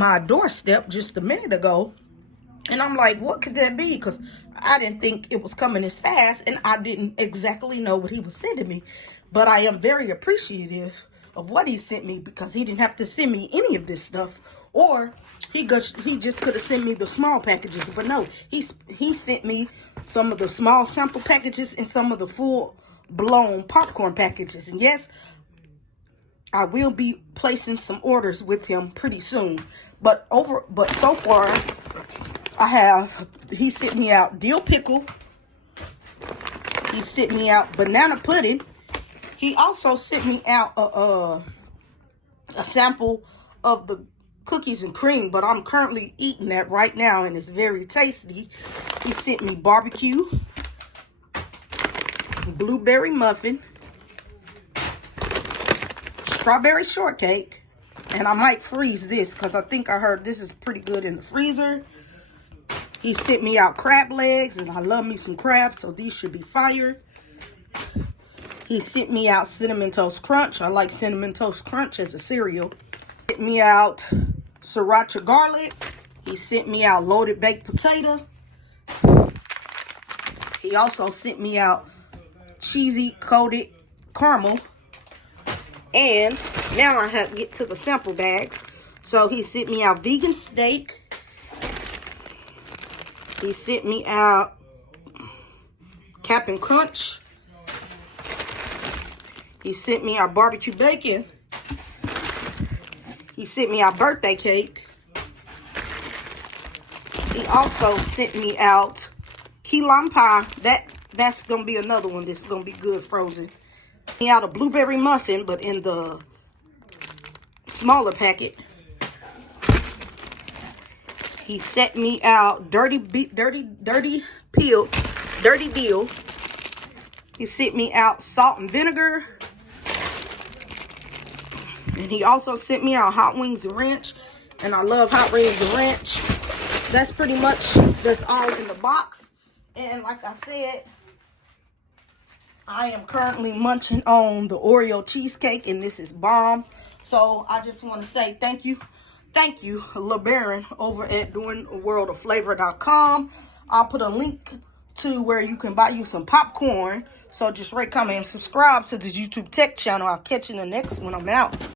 my doorstep just a minute ago. And I'm like, what could that be? Because I didn't think it was coming this fast, and I didn't exactly know what he was sending me. But I am very appreciative of what he sent me, because he didn't have to send me any of this stuff. Or he just could have sent me the small packages. But no, he sent me some of the small sample packages and some of the full-blown popcorn packages. And yes, I will be placing some orders with him pretty soon. But so far, he sent me out dill pickle. He sent me out banana pudding. He also sent me out a sample of the cookies and cream, but I'm currently eating that right now, and it's very tasty. He sent me barbecue, blueberry muffin, strawberry shortcake, and I might freeze this because I think I heard this is pretty good in the freezer. He sent me out crab legs, and I love me some crab, so these should be fire. He sent me out Cinnamon Toast Crunch. I like Cinnamon Toast Crunch as a cereal. He sent me out sriracha garlic. He sent me out loaded baked potato. He also sent me out cheesy coated caramel. And now I have to get to the sample bags. So he sent me out vegan steak. He sent me out Cap'n Crunch. He sent me out barbecue bacon. He sent me out birthday cake. He also sent me out key lime pie. That's going to be another one that's going to be good frozen. He out a blueberry muffin, but in the smaller packet. He sent me out dirty deal. He sent me out salt and vinegar. And he also sent me out hot wings and ranch. And I love hot wings and ranch. That's all in the box. And like I said, I am currently munching on the Oreo cheesecake, and this is bomb. So I just want to say thank you. Thank you, LeBaron, over at doingworldoflavor.com. I'll put a link to where you can buy you some popcorn. So just rate, comment, and subscribe to this YouTube Tech channel. I'll catch you in the next one. I'm out.